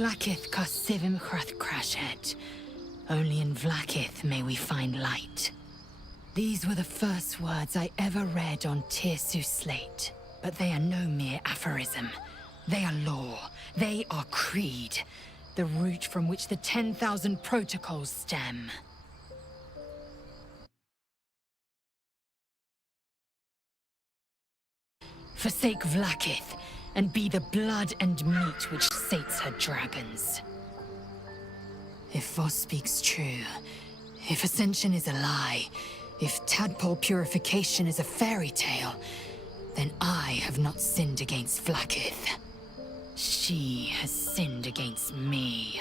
Vlakith ka sivim chrath crashed. Only in Vlakith may we find light. These were the first words I ever read on Tirsu's slate. But they are no mere aphorism. They are law. They are creed. The root from which the 10,000 protocols stem. Forsake Vlakith, and be the blood and meat which sates her dragons. If Voss speaks true, if Ascension is a lie, if tadpole purification is a fairy tale, then I have not sinned against Vlakith. She has sinned against me.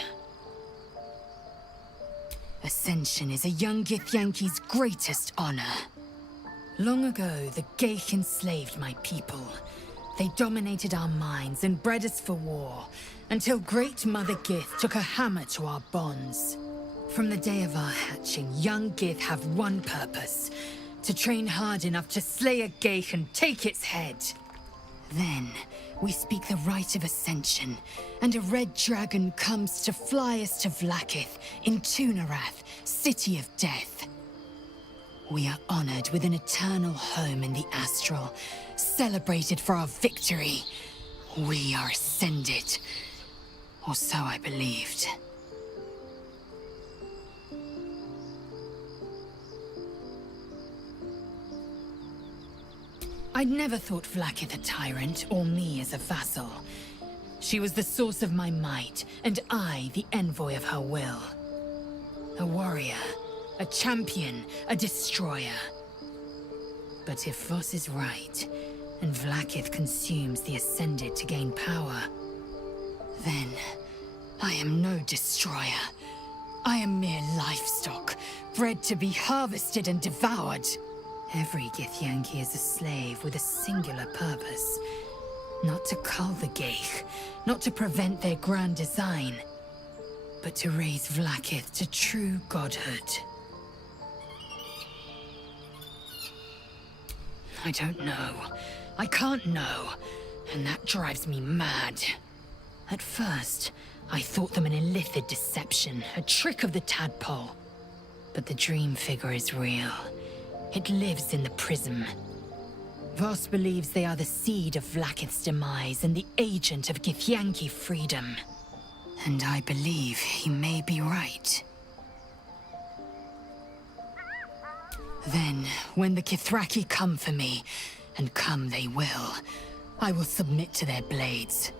Ascension is a young Githyanki's greatest honor. Long ago, the Geich enslaved my people. They dominated our minds and bred us for war, until Great Mother Gith took a hammer to our bonds. From the day of our hatching, young Gith have one purpose: to train hard enough to slay a Geich and take its head. Then, we speak the rite of Ascension, and a red dragon comes to fly us to Vlakith in Tunarath, City of Death. We are honored with an eternal home in the Astral, celebrated for our victory. We are ascended. Or so I believed. I'd never thought Vlakith a tyrant, or me as a vassal. She was the source of my might, and I the envoy of her will. A warrior, a champion, a destroyer. But if Voss is right, and Vlakith consumes the Ascended to gain power, then I am no destroyer. I am mere livestock, bred to be harvested and devoured. Every Githyanki is a slave with a singular purpose. Not to cull the Geich, not to prevent their grand design, but to raise Vlakith to true godhood. I don't know. I can't know, and that drives me mad. At first, I thought them an illithid deception, a trick of the tadpole. But the dream figure is real. It lives in the prism. Voss believes they are the seed of Vlakith's demise and the agent of Githyanki freedom. And I believe he may be right. Then, when the Kithraki come for me, and come they will, I will submit to their blades.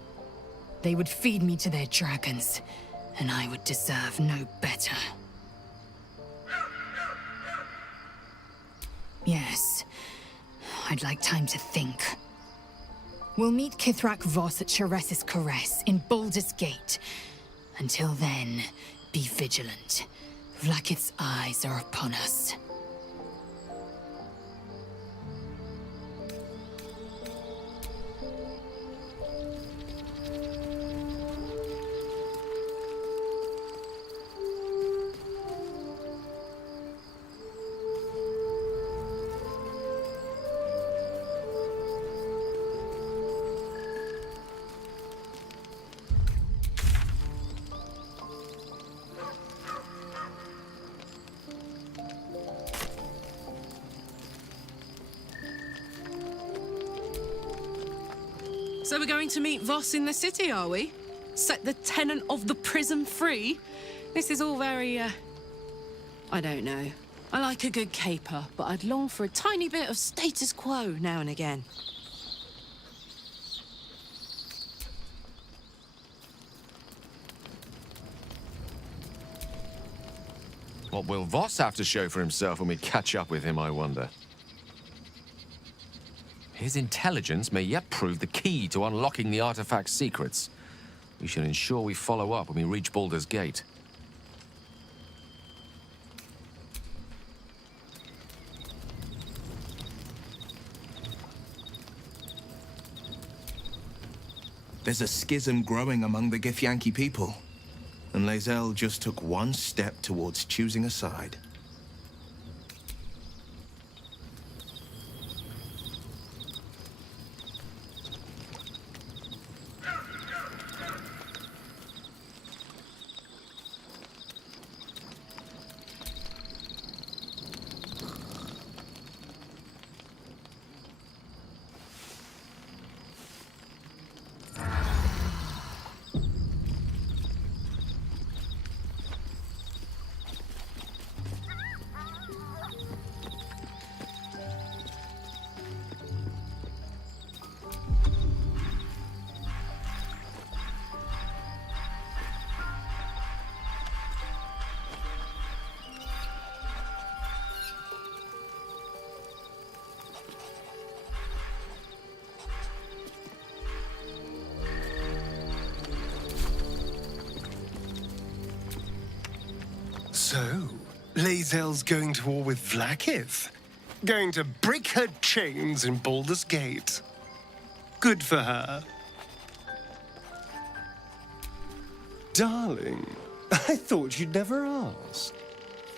They would feed me to their dragons, and I would deserve no better. Yes, I'd like time to think. We'll meet Kithrak Voss at Cheres's Caress in Baldur's Gate. Until then, be vigilant. Vlakith's eyes are upon us. So we're going to meet Voss in the city, are we? Set the tenant of the prison free? This is all very, I don't know. I like a good caper, but I'd long for a tiny bit of status quo now and again. What will Voss have to show for himself when we catch up with him, I wonder? His intelligence may yet prove the key to unlocking the artifact's secrets. We should ensure we follow up when we reach Baldur's Gate. There's a schism growing among the Githyanki people, and Lae'zel just took one step towards choosing a side. So, Lae'zel's going to war with Vlaakith? Going to break her chains in Baldur's Gate? Good for her. Darling, I thought you'd never ask.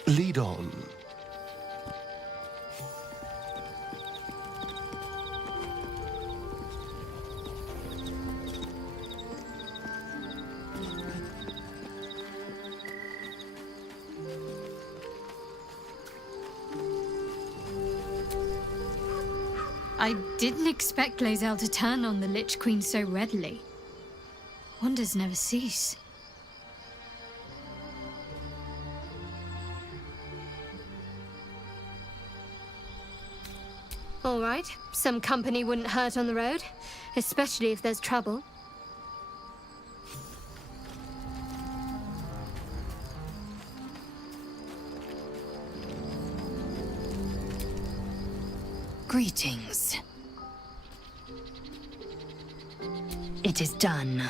Lead on. I didn't expect Lae'zel to turn on the Lich Queen so readily. Wonders never cease. All right, some company wouldn't hurt on the road, especially if there's trouble. Greetings. It is done.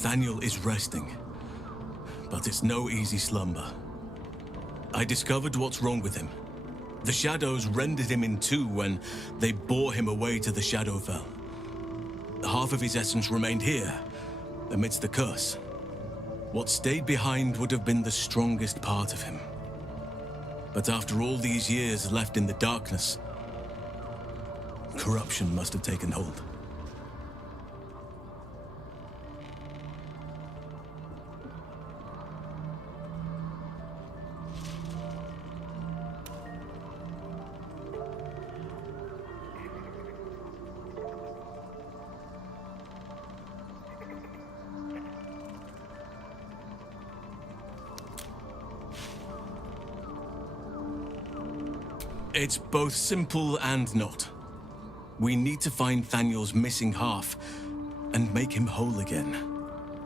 Thaniel is resting, but it's no easy slumber. I discovered what's wrong with him. The shadows rendered him in two when they bore him away to the Shadowfell. Half of his essence remained here, amidst the curse. What stayed behind would have been the strongest part of him. But after all these years left in the darkness, corruption must have taken hold. It's both simple and not. We need to find Thaniel's missing half and make him whole again.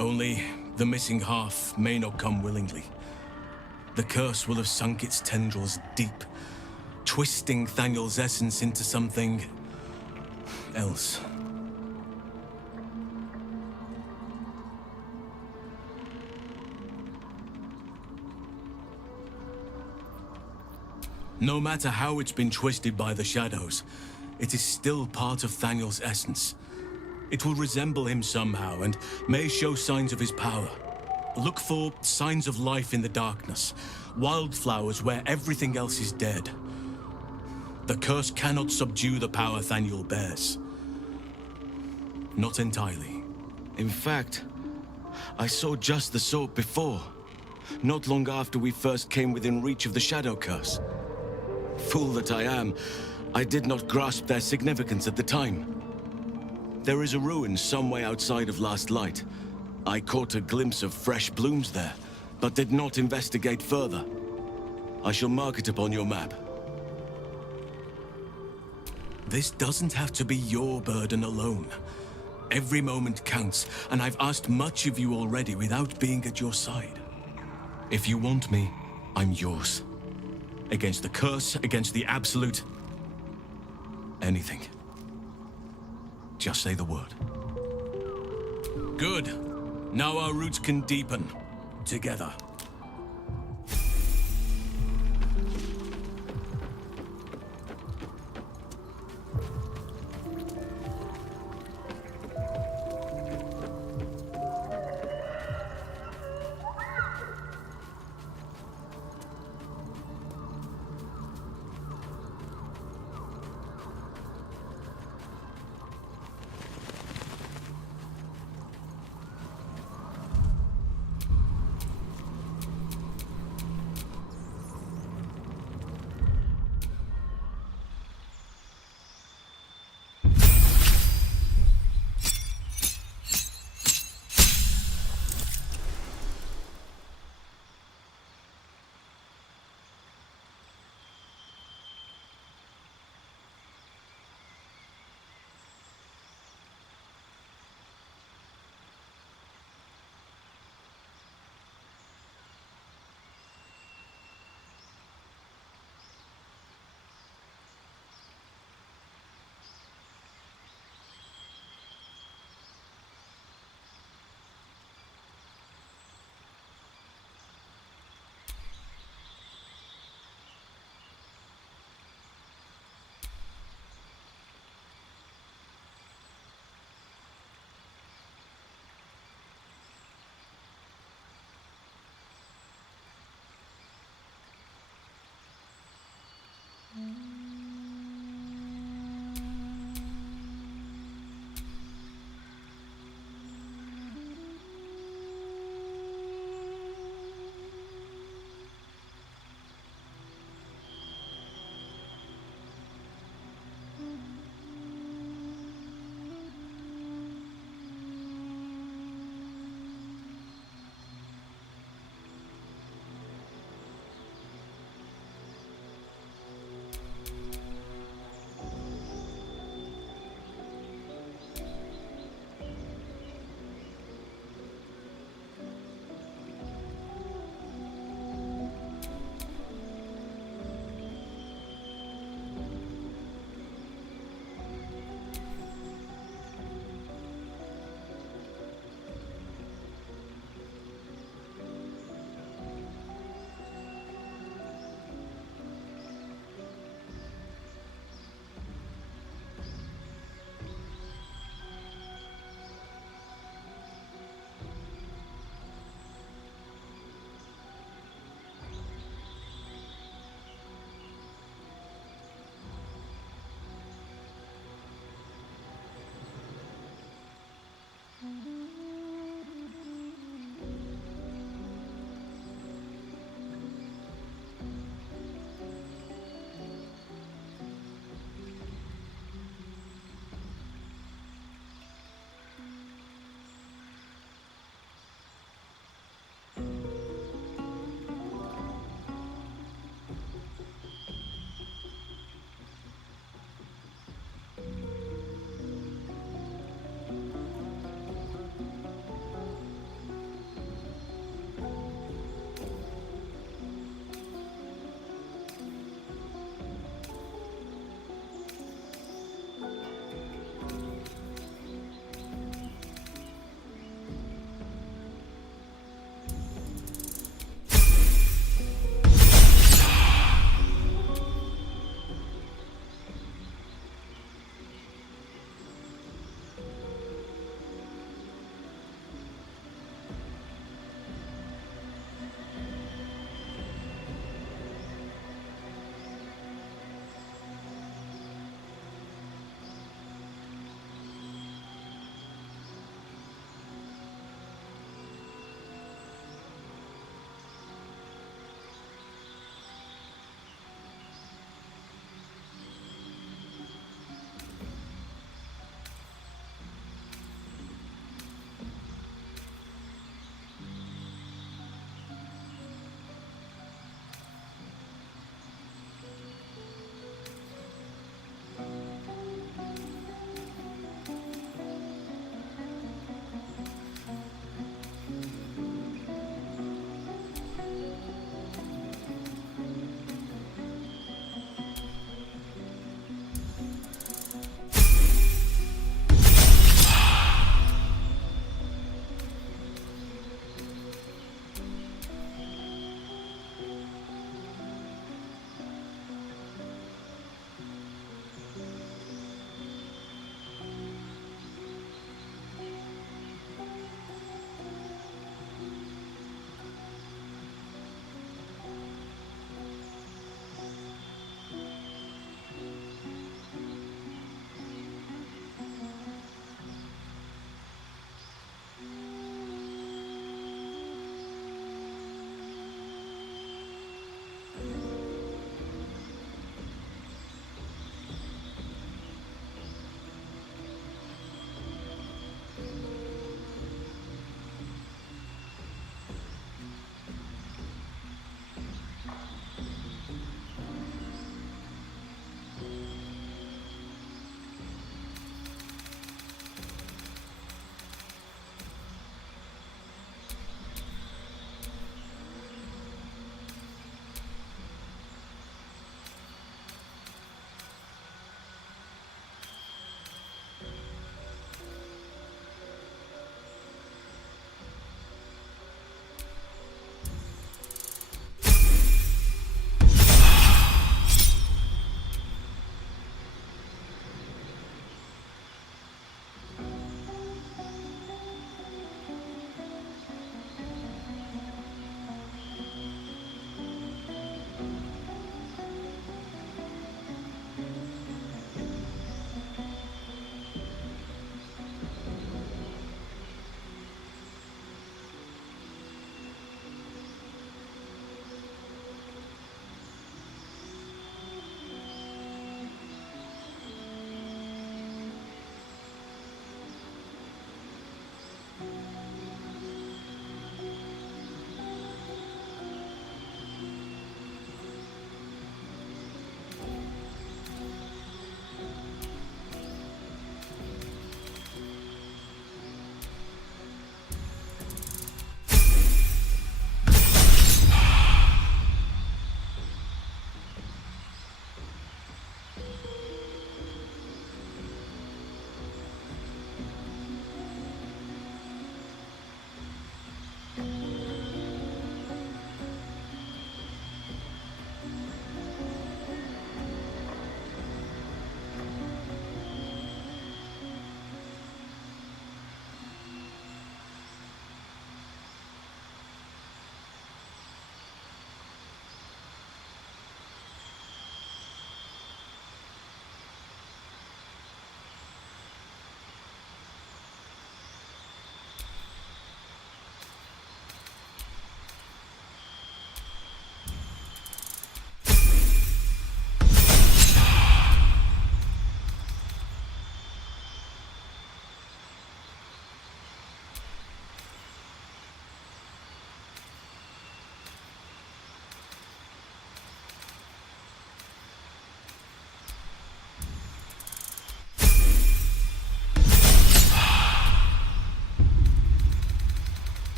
Only the missing half may not come willingly. The curse will have sunk its tendrils deep, twisting Thaniel's essence into something else. No matter how it's been twisted by the shadows, it is still part of Thaniel's essence. It will resemble him somehow and may show signs of his power. Look for signs of life in the darkness, wildflowers where everything else is dead. The curse cannot subdue the power Thaniel bears. Not entirely. In fact, I saw just the sort before, not long after we first came within reach of the Shadow Curse. Fool that I am, I did not grasp their significance at the time. There is a ruin some way outside of Last Light. I caught a glimpse of fresh blooms there, but did not investigate further. I shall mark it upon your map. This doesn't have to be your burden alone. Every moment counts, and I've asked much of you already without being at your side. If you want me, I'm yours. Against the curse, against the absolute. Anything. Just say the word. Good. Now our roots can deepen. Together.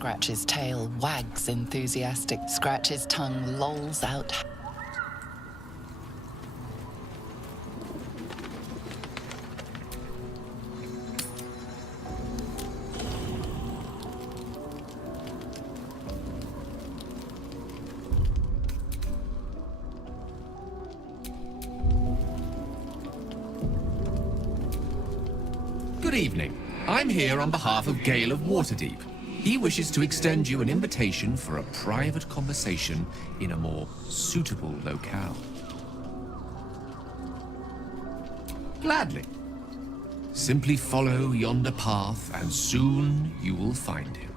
Scratch's tail wags enthusiastic. Scratch's tongue lolls out. Good evening. I'm here on behalf of Gale of Waterdeep. He wishes to extend you an invitation for a private conversation in a more suitable locale. Gladly. Simply follow yonder path, and soon you will find him.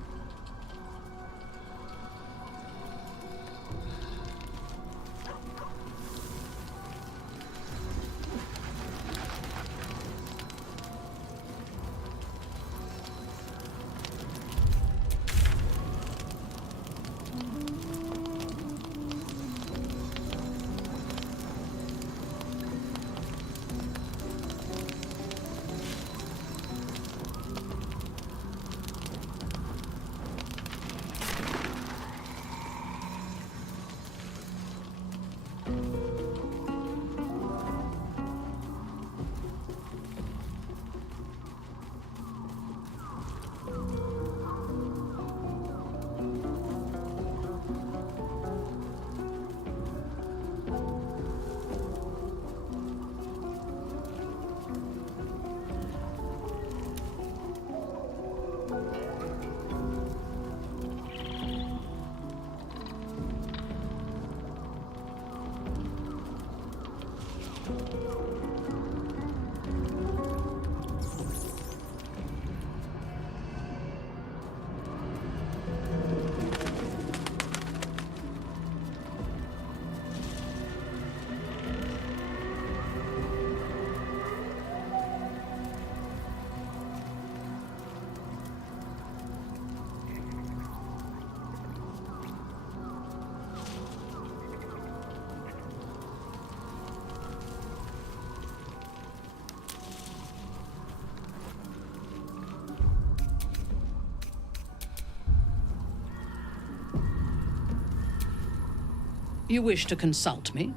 You wish to consult me?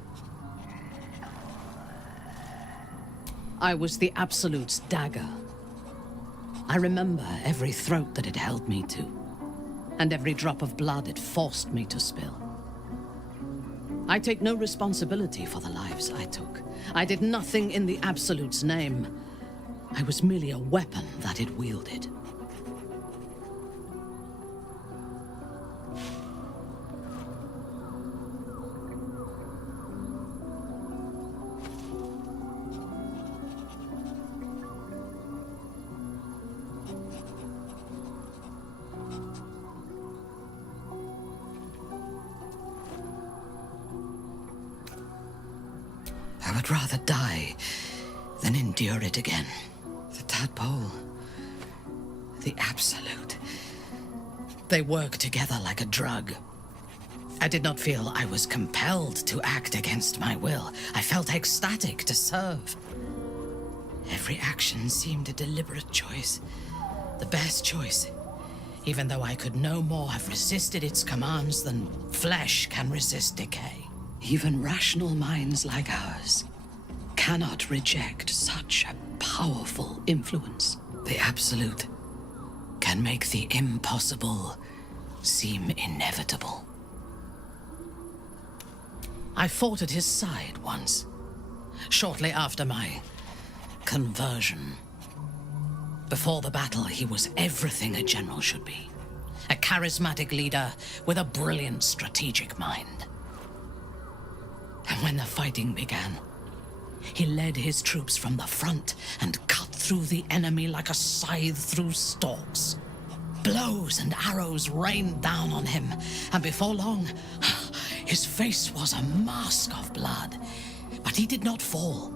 I was the Absolute's dagger. I remember every throat that it held me to, and every drop of blood it forced me to spill. I take no responsibility for the lives I took. I did nothing in the Absolute's name. I was merely a weapon that it wielded. I would rather die than endure it again. The tadpole, the Absolute. They work together like a drug. I did not feel I was compelled to act against my will. I felt ecstatic to serve. Every action seemed a deliberate choice. The best choice. Even though I could no more have resisted its commands than flesh can resist decay. Even rational minds like ours cannot reject such a powerful influence. The Absolute can make the impossible seem inevitable. I fought at his side once, shortly after my conversion. Before the battle, he was everything a general should be. A charismatic leader with a brilliant strategic mind. And when the fighting began, he led his troops from the front and cut through the enemy like a scythe through stalks. Blows and arrows rained down on him, and before long, his face was a mask of blood. But he did not fall.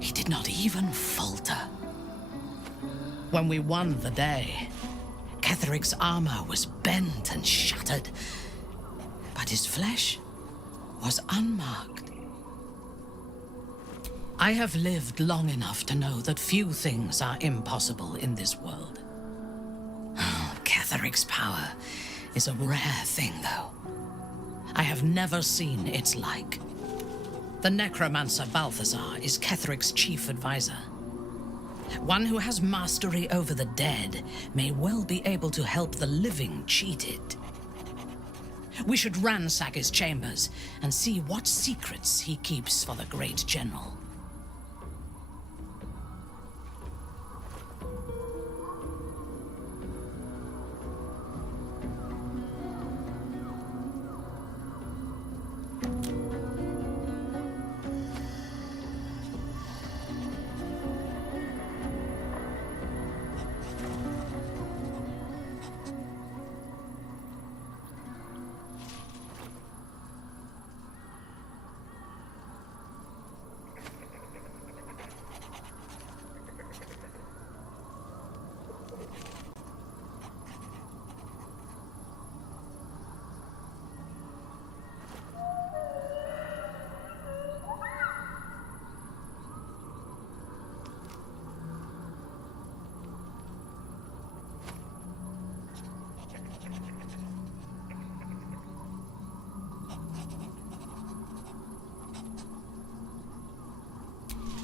He did not even falter. When we won the day, Ketheric's armor was bent and shattered, but his flesh was unmarked. I have lived long enough to know that few things are impossible in this world. Ketheric's power is a rare thing, though. I have never seen its like. The necromancer Balthazar is Ketheric's chief advisor. One who has mastery over the dead may well be able to help the living cheat it. We should ransack his chambers and see what secrets he keeps for the great general.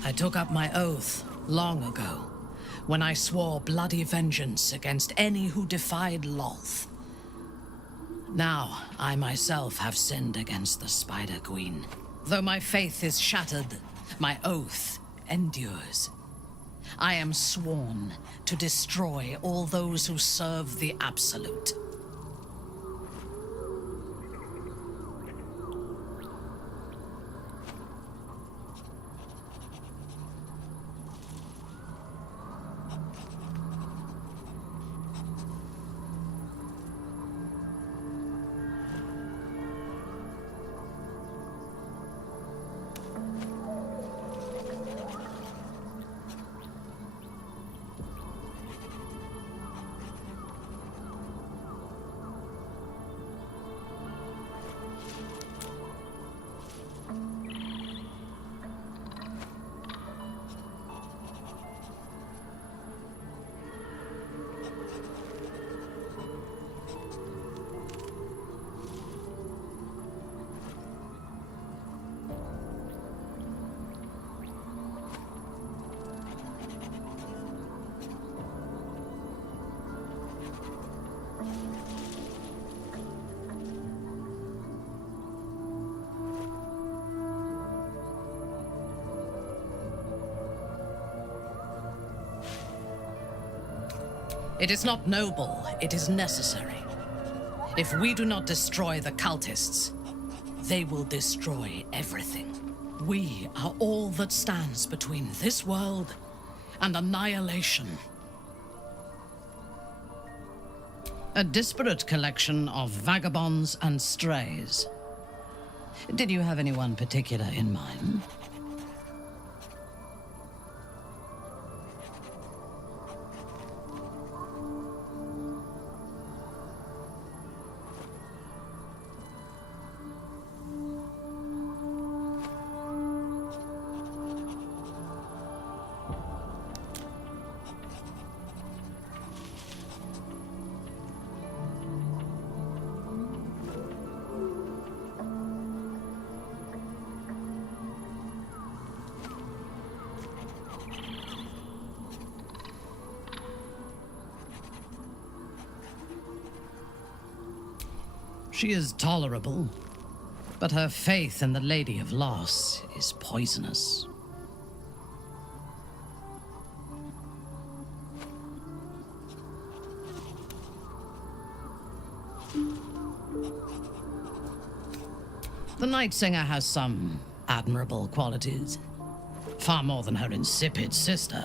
I took up my oath long ago, when I swore bloody vengeance against any who defied Lolth. Now, I myself have sinned against the Spider Queen. Though my faith is shattered, my oath endures. I am sworn to destroy all those who serve the Absolute. It is not noble, it is necessary. If we do not destroy the cultists, they will destroy everything. We are all that stands between this world and annihilation. A disparate collection of vagabonds and strays. Did you have anyone particular in mind? She is tolerable, but her faith in the Lady of Loss is poisonous. The Night Singer has some admirable qualities, far more than her insipid sister,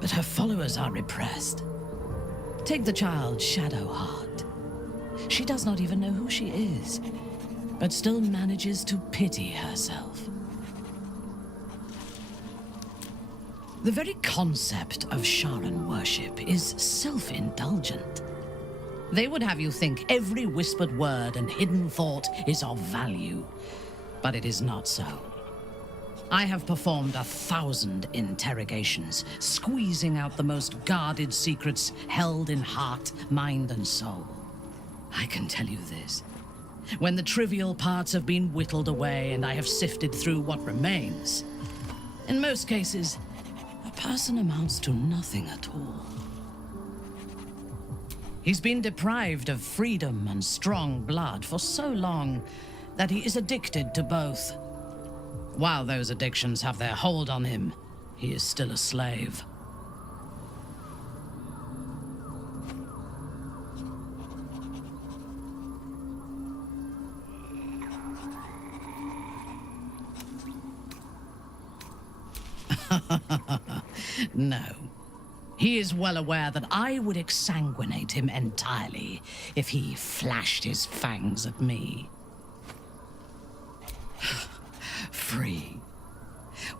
but her followers are repressed. Take the child Shadowheart. She does not even know who she is, but still manages to pity herself. The very concept of Sharan worship is self-indulgent. They would have you think every whispered word and hidden thought is of value, but it is not so. I have performed 1,000 interrogations, squeezing out the most guarded secrets held in heart, mind, and soul. I can tell you this. When the trivial parts have been whittled away and I have sifted through what remains, in most cases, a person amounts to nothing at all. He's been deprived of freedom and strong blood for so long that he is addicted to both. While those addictions have their hold on him, he is still a slave. No. He is well aware that I would exsanguinate him entirely if he flashed his fangs at me. Free.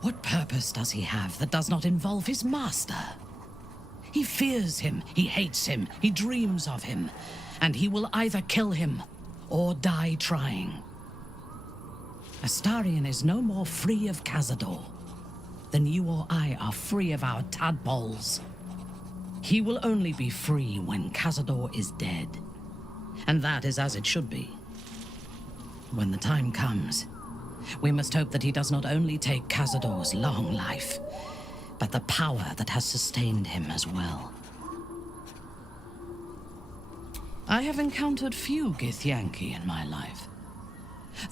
What purpose does he have that does not involve his master? He fears him, he hates him, he dreams of him, and he will either kill him or die trying. Astarion is no more free of Cazador than you or I are free of our tadpoles. He will only be free when Cazador is dead, and that is as it should be. When the time comes, we must hope that he does not only take Cazador's long life, but the power that has sustained him as well. I have encountered few Githyanki in my life.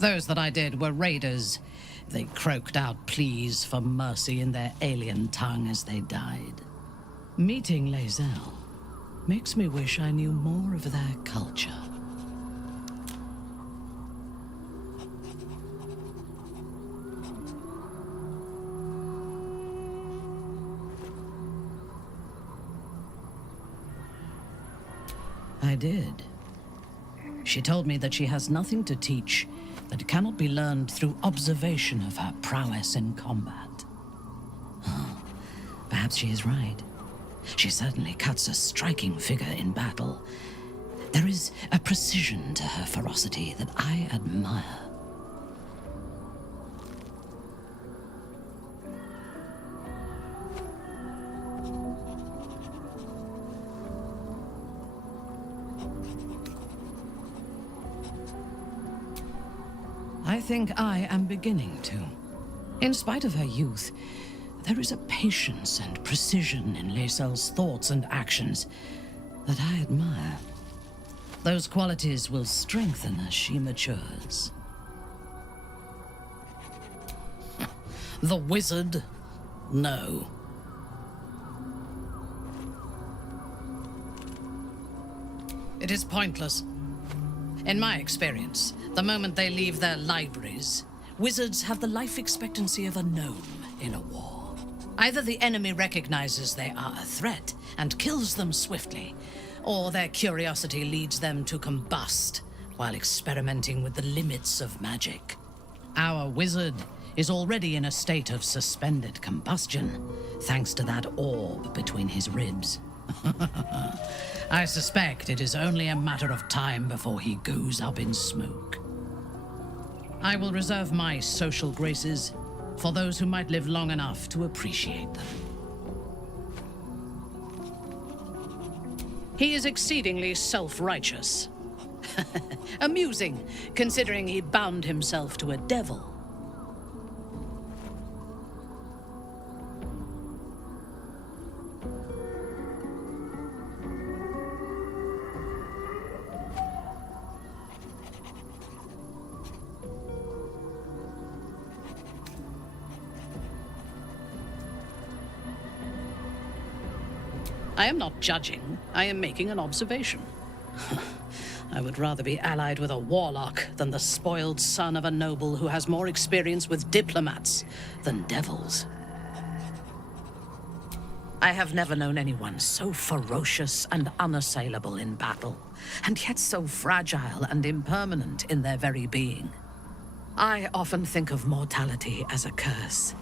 Those that I did were raiders. They croaked out pleas for mercy in their alien tongue as they died. Meeting Lae'zel makes me wish I knew more of their culture. I did. She told me that she has nothing to teach that cannot be learned through observation of her prowess in combat. Oh, perhaps she is right. She certainly cuts a striking figure in battle. There is a precision to her ferocity that I admire. I think I am beginning to. In spite of her youth, there is a patience and precision in Lae'zel's thoughts and actions that I admire. Those qualities will strengthen as she matures. The wizard? No. It is pointless. In my experience, the moment they leave their libraries, wizards have the life expectancy of a gnome in a war. Either the enemy recognizes they are a threat and kills them swiftly, or their curiosity leads them to combust while experimenting with the limits of magic. Our wizard is already in a state of suspended combustion, thanks to that orb between his ribs. I suspect it is only a matter of time before he goes up in smoke. I will reserve my social graces for those who might live long enough to appreciate them. He is exceedingly self-righteous. Amusing, considering he bound himself to a devil. I am not judging, I am making an observation. I would rather be allied with a warlock than the spoiled son of a noble who has more experience with diplomats than devils. I have never known anyone so ferocious and unassailable in battle, and yet so fragile and impermanent in their very being. I often think of mortality as a curse.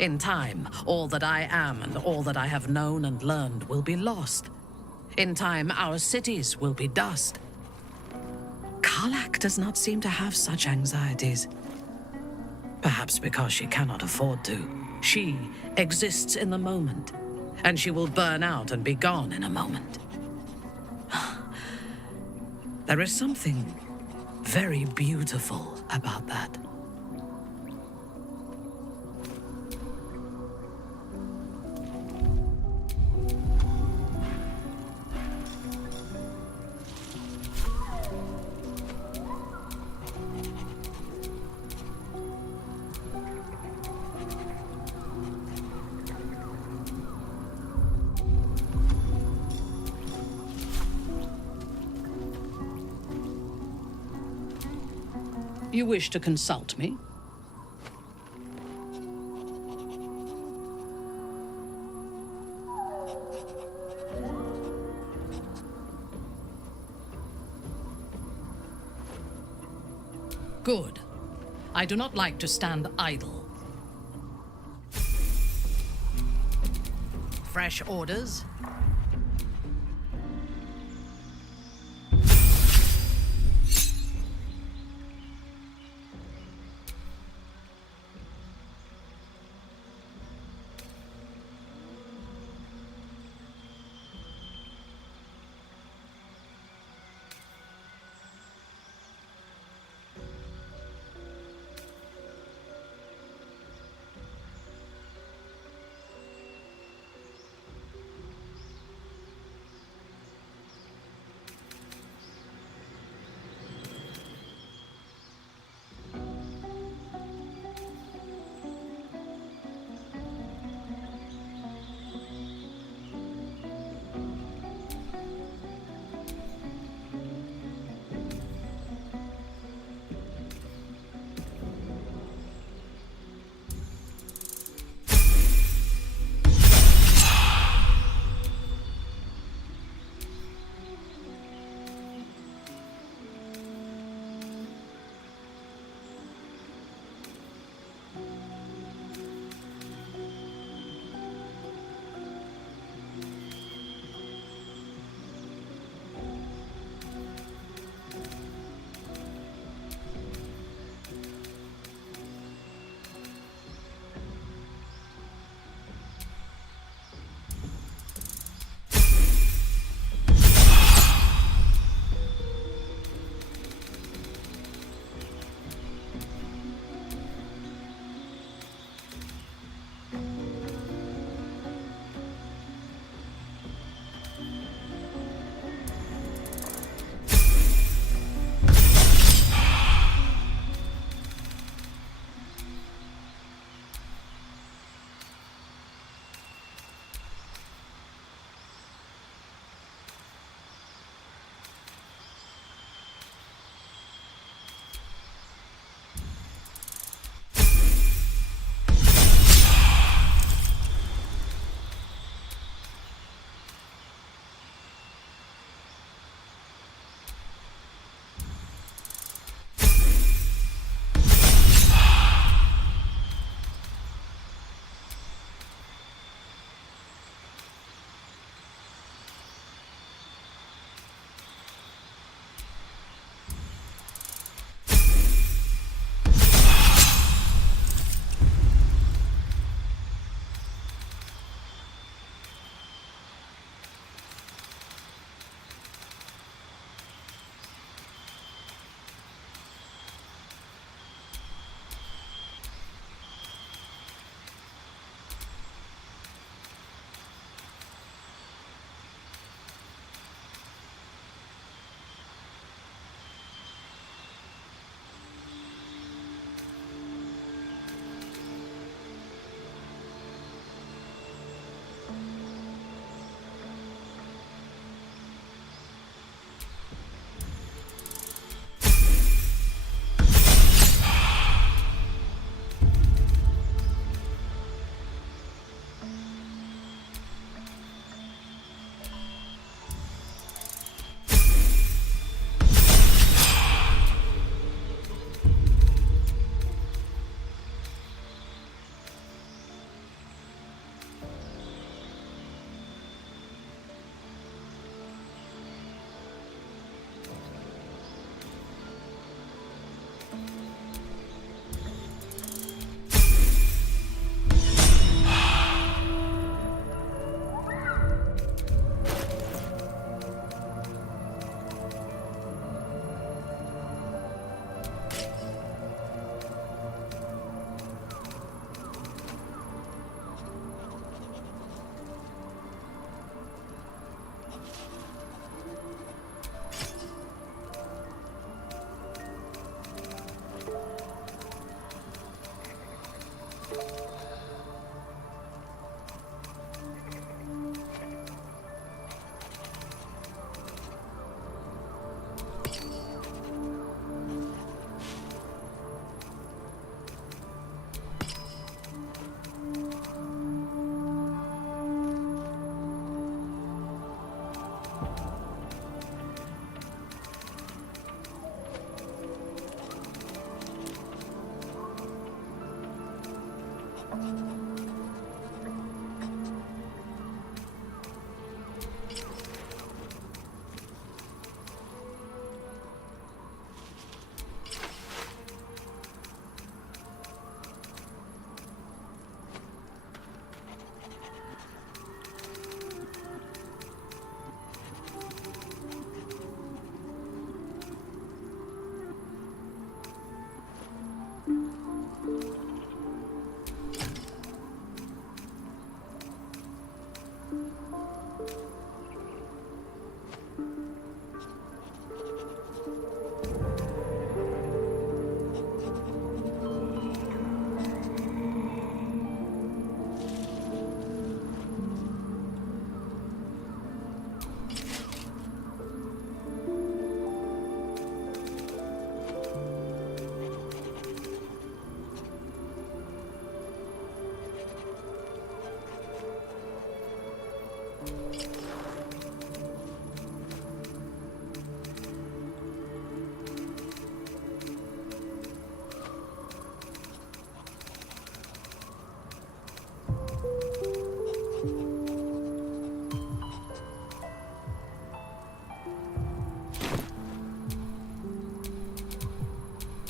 In time, all that I am and all that I have known and learned will be lost. In time, our cities will be dust. Karlak does not seem to have such anxieties. Perhaps because she cannot afford to. She exists in the moment, and she will burn out and be gone in a moment. There is something very beautiful about that. You wish to consult me? Good. I do not like to stand idle. Fresh orders?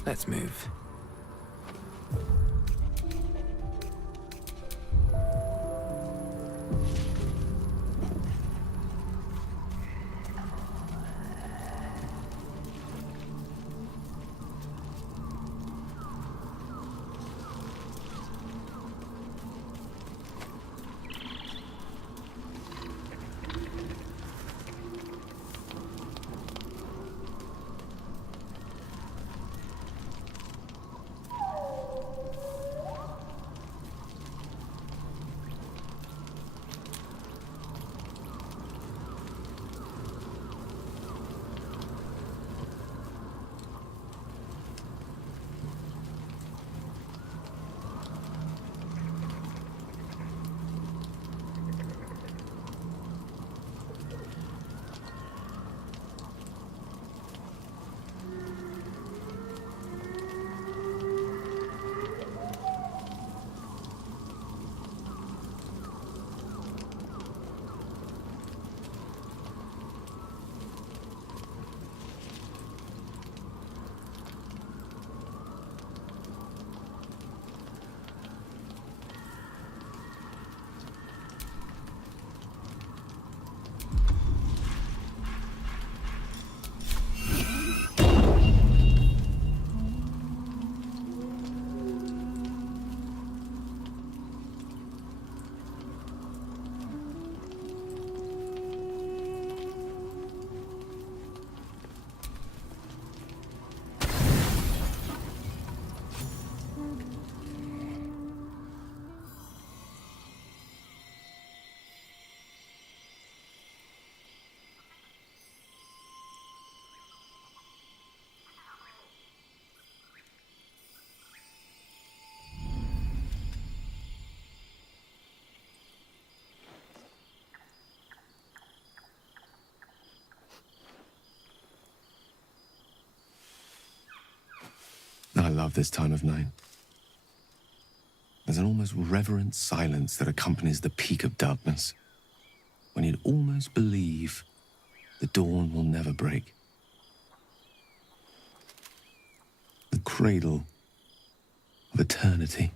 Let's move. I love this time of night. There's an almost reverent silence that accompanies the peak of darkness, when you'd almost believe the dawn will never break. The cradle of eternity.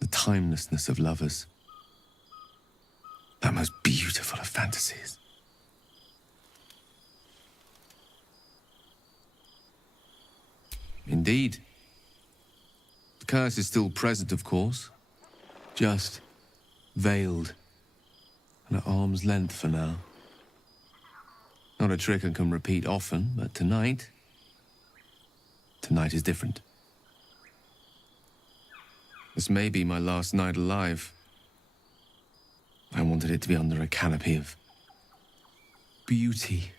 The timelessness of lovers. That most beautiful of fantasies. Indeed. The curse is still present, of course. Just veiled and at arm's length for now. Not a trick I can repeat often, but tonight is different. This may be my last night alive. I wanted it to be under a canopy of beauty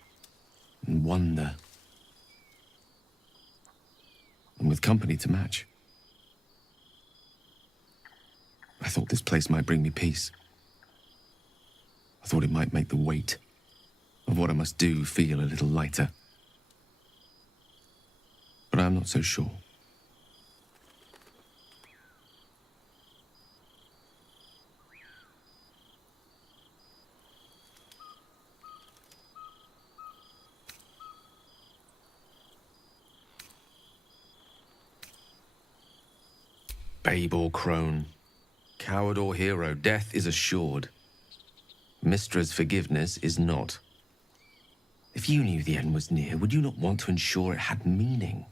and wonder. And with company to match. I thought this place might bring me peace. I thought it might make the weight of what I must do feel a little lighter. But I'm not so sure. Babe or crone, coward or hero, death is assured. Mystra's forgiveness is not. If you knew the end was near, would you not want to ensure it had meaning?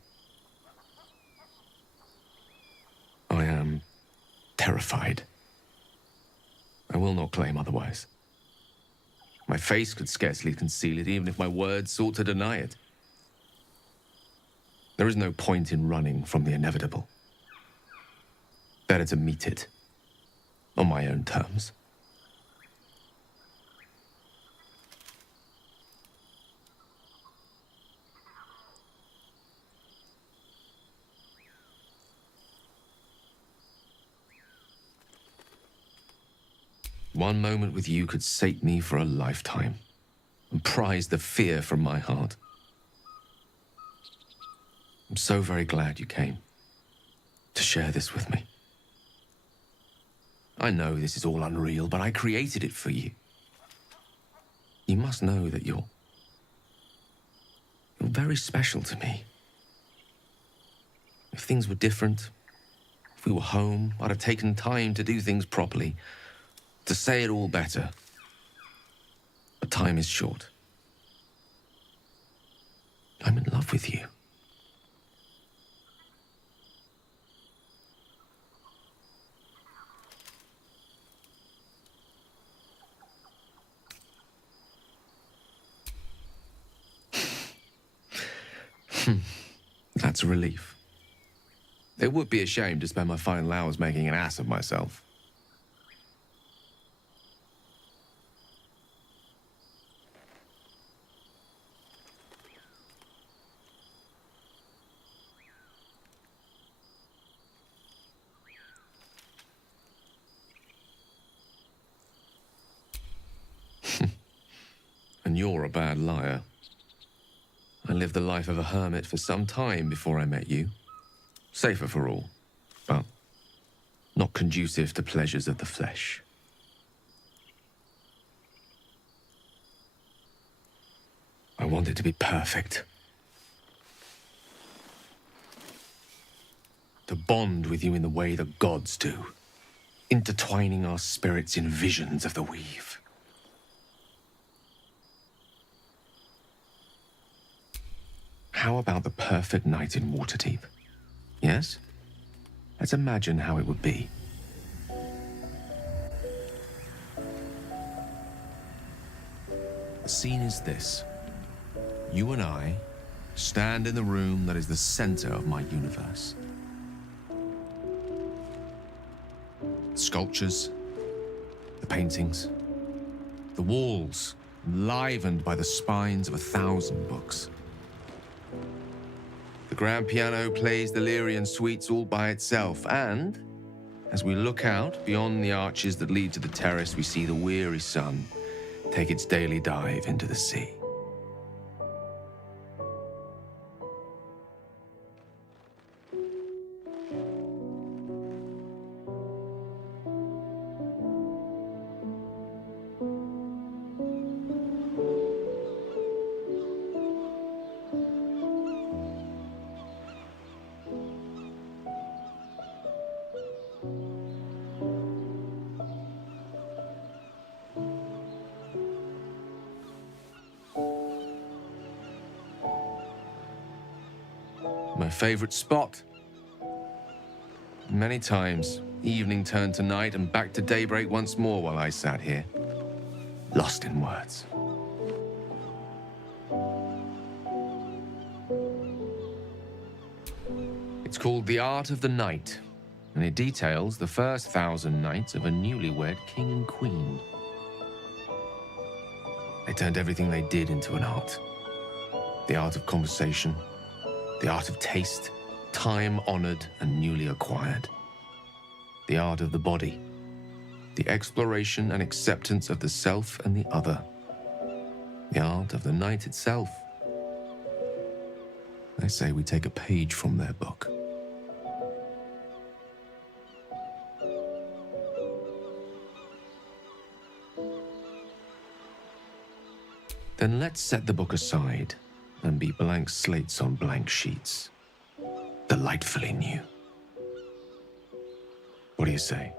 I am terrified. I will not claim otherwise. My face could scarcely conceal it, even if my words sought to deny it. There is no point in running from the inevitable. Better to meet it on my own terms. One moment with you could sate me for a lifetime and prize the fear from my heart. I'm so very glad you came to share this with me. I know this is all unreal, but I created it for you. You must know that you're very special to me. If things were different, if we were home, I'd have taken time to do things properly, to say it all better. But time is short. I'm in love with you. That's a relief. It would be a shame to spend my final hours making an ass of myself. And you're a bad liar. I lived the life of a hermit for some time before I met you. Safer for all, but not conducive to pleasures of the flesh. I want it to be perfect. To bond with you in the way the gods do, intertwining our spirits in visions of the weave. How about the perfect night in Waterdeep? Yes? Let's imagine how it would be. The scene is this. You and I stand in the room that is the center of my universe. Sculptures, the paintings, the walls enlivened by the spines of 1,000 books. The grand piano plays the Lyrian suites all by itself, and as we look out beyond the arches that lead to the terrace, we see the weary sun take its daily dive into the sea. My favorite spot. Many times, evening turned to night and back to daybreak once more while I sat here, lost in words. It's called The Art of the Night, and it details the first 1,000 nights of a newlywed king and queen. They turned everything they did into an art. The art of conversation, the art of taste, time-honored and newly acquired. The art of the body, the exploration and acceptance of the self and the other. The art of the night itself. They say we take a page from their book. Then let's set the book aside and be blank slates on blank sheets. Delightfully new. What do you say?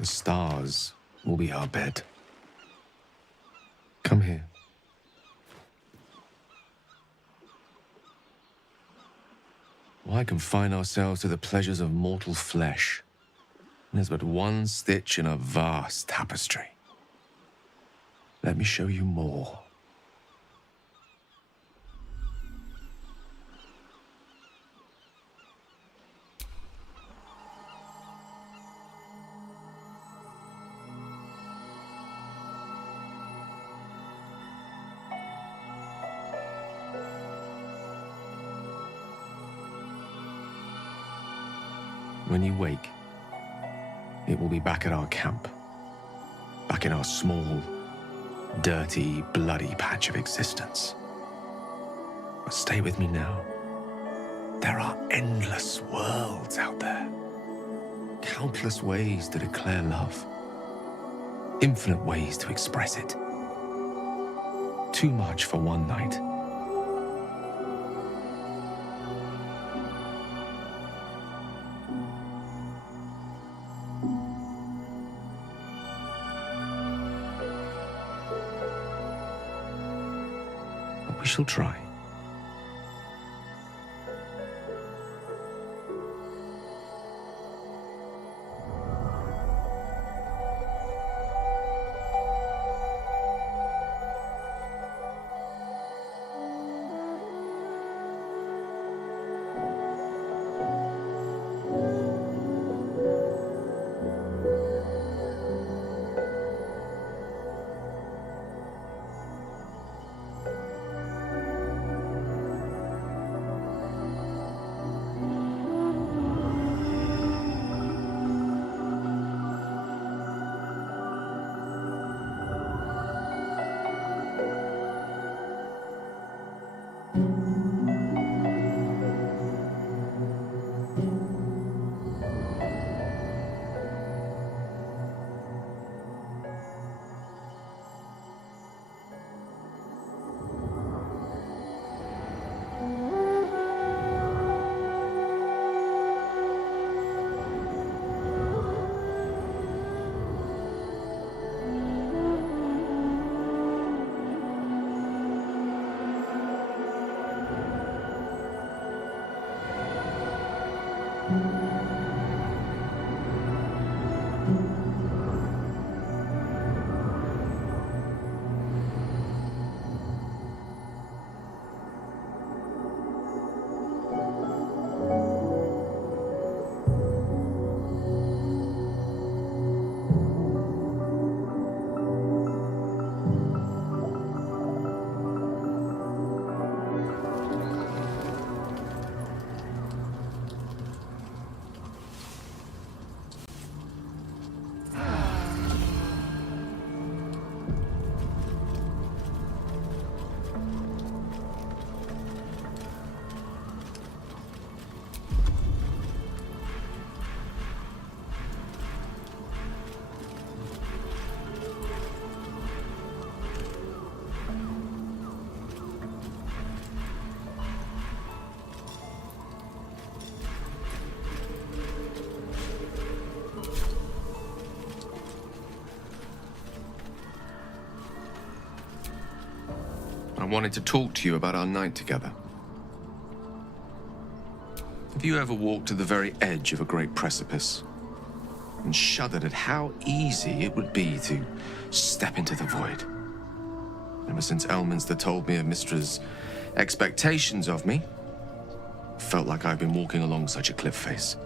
The stars will be our bed. Come here. Why confine ourselves to the pleasures of mortal flesh? There's but one stitch in a vast tapestry. Let me show you more. When you wake, it will be back at our camp. Back in our small, dirty, bloody patch of existence. But stay with me now. There are endless worlds out there. Countless ways to declare love. Infinite ways to express it. Too much for one night. We shall try. I wanted to talk to you about our night together. Have you ever walked to the very edge of a great precipice and shuddered at how easy it would be to step into the void? Ever since Elminster told me of Mistra's expectations of me, it felt like I've been walking along such a cliff face.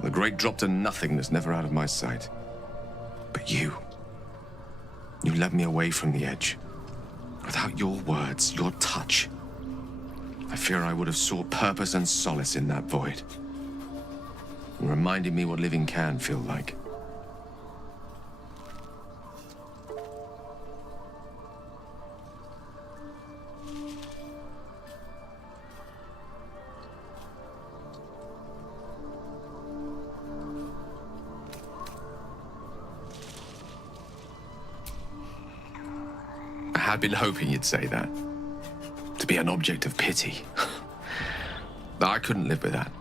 The great drop to nothingness never out of my sight. But you led me away from the edge. Without your words, your touch, I fear I would have sought purpose and solace in that void. You reminded me what living can feel like. I had been hoping you'd say that. To be an object of pity. I couldn't live with that.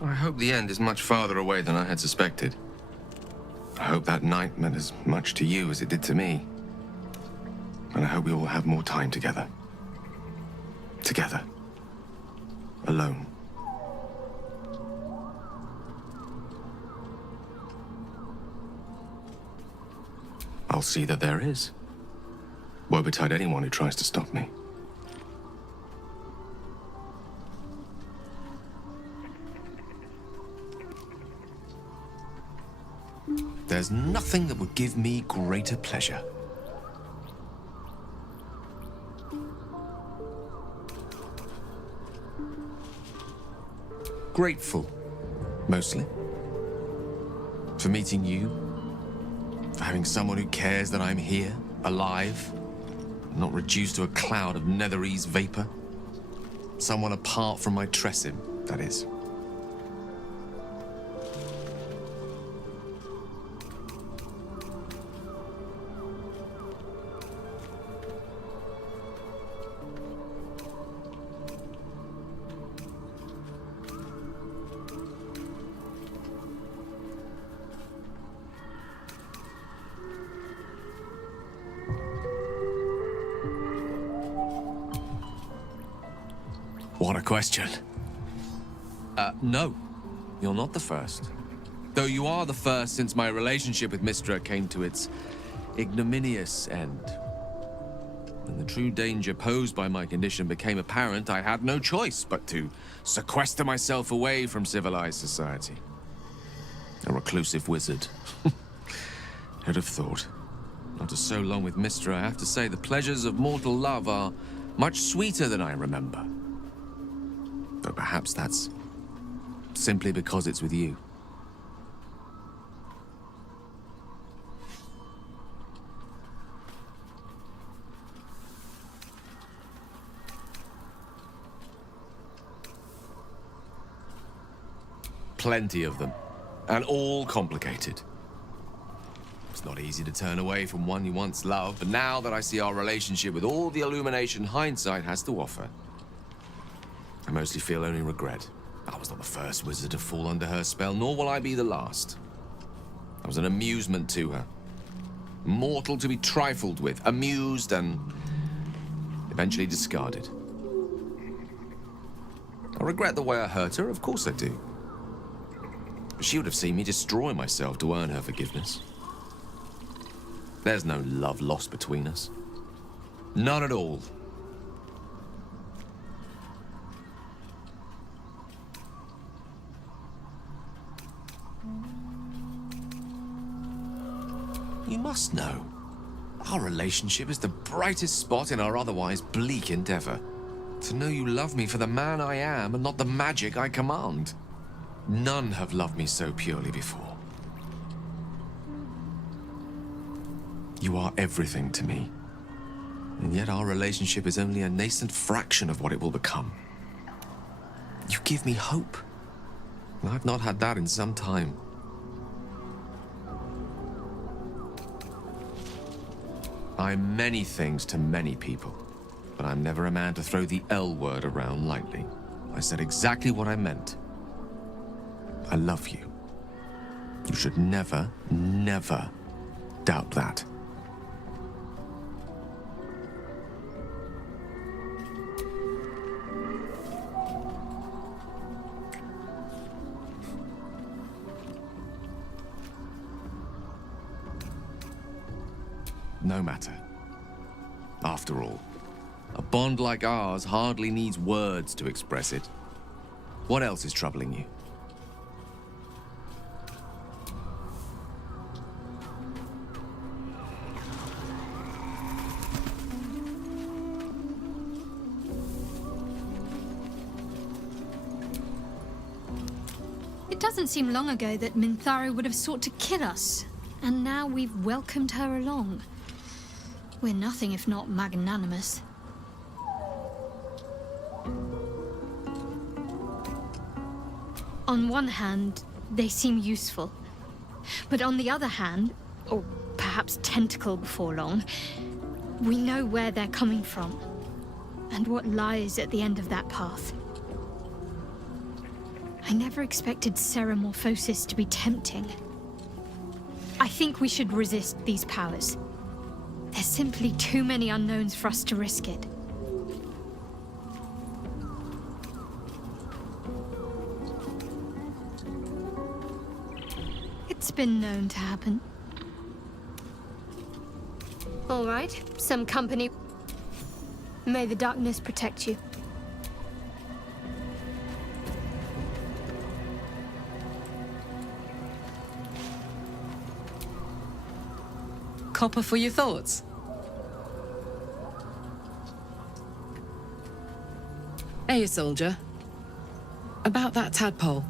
I hope the end is much farther away than I had suspected. I hope that night meant as much to you as it did to me. And I hope we all have more time together. Together. Alone. I'll see that there is. Woe betide anyone who tries to stop me. There's nothing that would give me greater pleasure. Grateful, mostly. For meeting you. For having someone who cares that I'm here, alive. Not reduced to a cloud of netherese vapor. Someone apart from my Tressim, that is. What a question. No. You're not the first. Though you are the first since my relationship with Mystra came to its ignominious end. When the true danger posed by my condition became apparent, I had no choice but to sequester myself away from civilized society. A reclusive wizard. Who'd have thought? After so long with Mystra, I have to say the pleasures of mortal love are much sweeter than I remember. But perhaps that's simply because it's with you. Plenty of them, and all complicated. It's not easy to turn away from one you once loved, but now that I see our relationship with all the illumination hindsight has to offer, I mostly feel only regret. I was not the first wizard to fall under her spell, nor will I be the last. I was an amusement to her. Mortal to be trifled with, amused and eventually discarded. I regret the way I hurt her, of course I do. But she would have seen me destroy myself to earn her forgiveness. There's no love lost between us. None at all. You must know, our relationship is the brightest spot in our otherwise bleak endeavor. To know you love me for the man I am and not the magic I command. None have loved me so purely before. You are everything to me. And yet our relationship is only a nascent fraction of what it will become. You give me hope. I've not had that in some time. I'm many things to many people, but I'm never a man to throw the L word around lightly. I said exactly what I meant. I love you. You should never, never doubt that. No matter. After all, a bond like ours hardly needs words to express it. What else is troubling you? It doesn't seem long ago that Minthara would have sought to kill us, and now we've welcomed her along. We're nothing if not magnanimous. On one hand, they seem useful. But on the other hand, or perhaps tentacle before long, we know where they're coming from, and what lies at the end of that path. I never expected Ceramorphosis to be tempting. I think we should resist these powers. There's simply too many unknowns for us to risk it. It's been known to happen. All right, some company. May the darkness protect you. Copper for your thoughts. Hey, soldier. About that tadpole.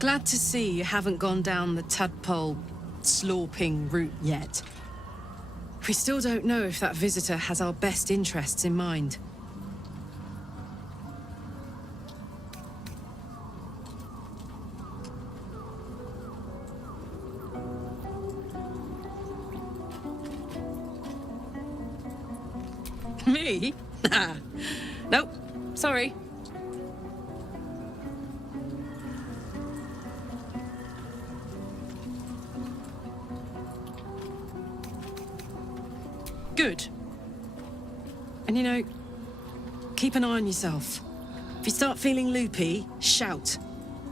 Glad to see you haven't gone down the tadpole slorping route yet. We still don't know if that visitor has our best interests in mind. Me? Nah. Nope. Sorry. Good. And you know, keep an eye on yourself. If you start feeling loopy, shout.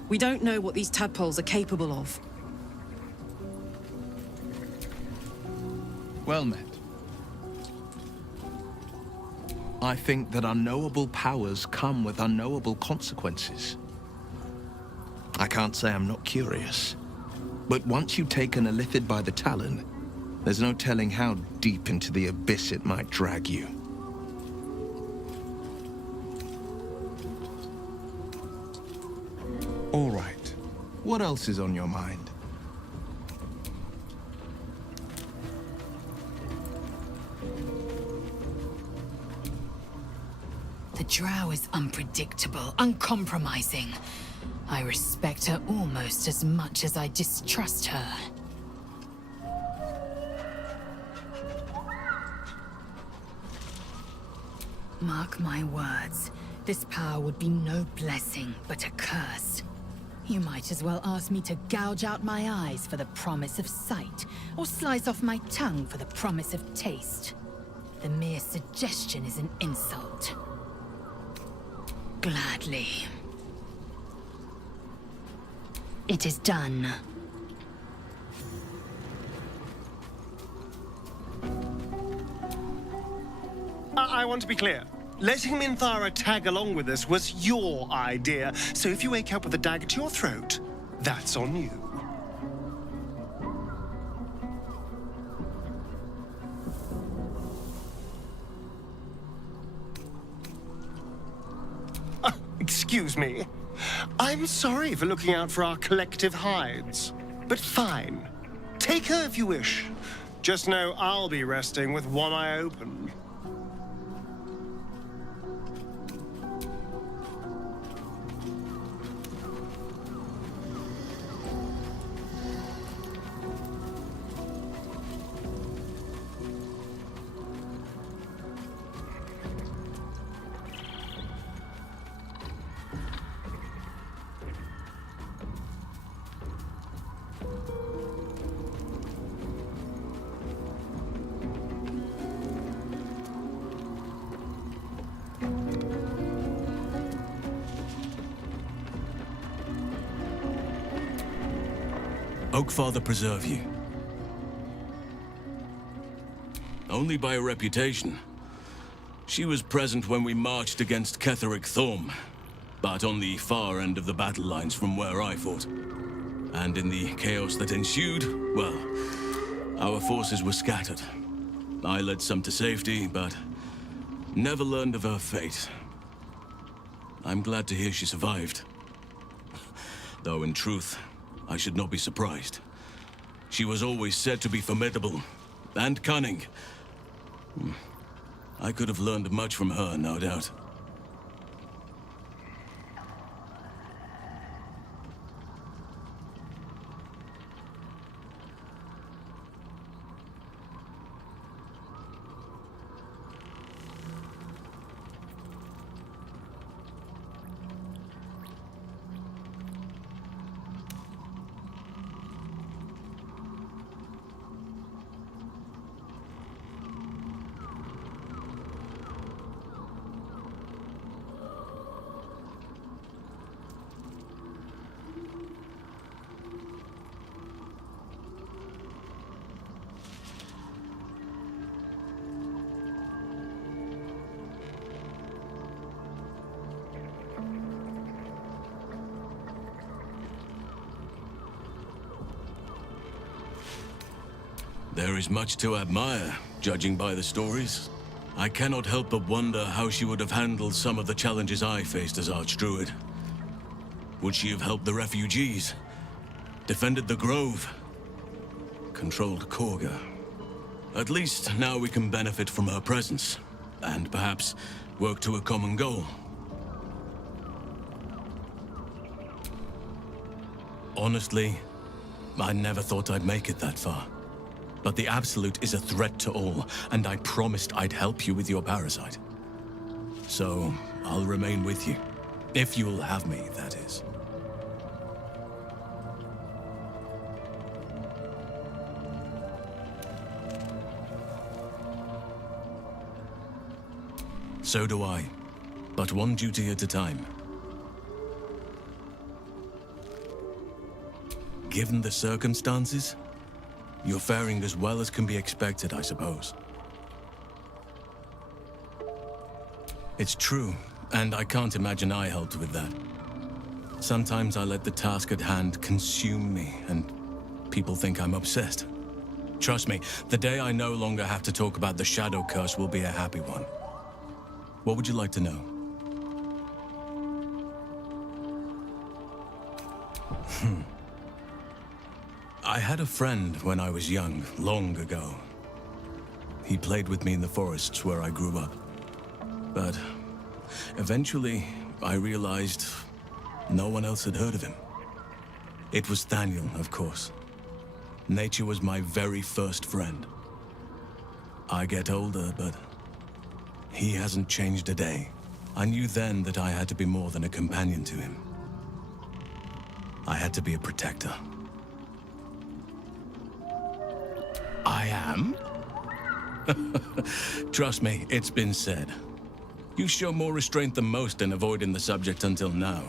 We don't know what these tadpoles are capable of. Well met. I think that unknowable powers come with unknowable consequences. I can't say I'm not curious, but once you've taken a lithid by the talon, there's no telling how deep into the abyss it might drag you. All right. What else is on your mind? The drow is unpredictable, uncompromising. I respect her almost as much as I distrust her. Mark my words, this power would be no blessing, but a curse. You might as well ask me to gouge out my eyes for the promise of sight, or slice off my tongue for the promise of taste. The mere suggestion is an insult. Gladly. It is done. I want to be clear. Letting Minthara tag along with us was your idea, so if you wake up with a dagger to your throat, that's on you. Excuse me. I'm sorry for looking out for our collective hides, but fine. Take her if you wish. Just know I'll be resting with one eye open. Oakfather preserve you. Only by reputation. She was present when we marched against Ketheric Thorm, but on the far end of the battle lines from where I fought. And in the chaos that ensued, well, our forces were scattered. I led some to safety, but never learned of her fate. I'm glad to hear she survived. Though in truth, I should not be surprised. She was always said to be formidable and cunning. I could have learned much from her, no doubt. There is much to admire, judging by the stories. I cannot help but wonder how she would have handled some of the challenges I faced as Archdruid. Would she have helped the refugees? Defended the Grove? Controlled Korga? At least now we can benefit from her presence, and perhaps work to a common goal. Honestly, I never thought I'd make it that far. But the Absolute is a threat to all, and I promised I'd help you with your parasite. So, I'll remain with you. If you'll have me, that is. So do I. But one duty at a time. Given the circumstances, you're faring as well as can be expected, I suppose. It's true, and I can't imagine I helped with that. Sometimes I let the task at hand consume me, and people think I'm obsessed. Trust me, the day I no longer have to talk about the Shadow Curse will be a happy one. What would you like to know? I had a friend when I was young, long ago. He played with me in the forests where I grew up. But eventually, I realized no one else had heard of him. It was Daniel, of course. Nature was my very first friend. I get older, but he hasn't changed a day. I knew then that I had to be more than a companion to him. I had to be a protector. I am? Trust me, it's been said. You show more restraint than most in avoiding the subject until now.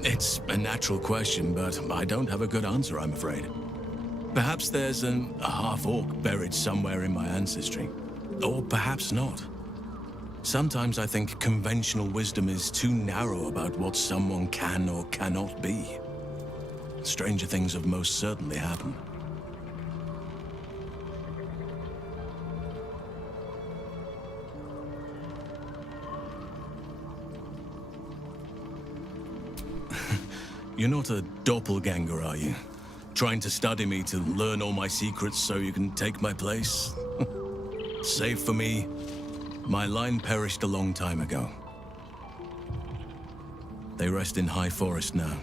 It's a natural question, but I don't have a good answer, I'm afraid. Perhaps there's a half-orc buried somewhere in my ancestry. Or perhaps not. Sometimes I think conventional wisdom is too narrow about what someone can or cannot be. Stranger things have most certainly happened. You're not a doppelganger, are you? Trying to study me to learn all my secrets so you can take my place? Save for me, my line perished a long time ago. They rest in High Forest now,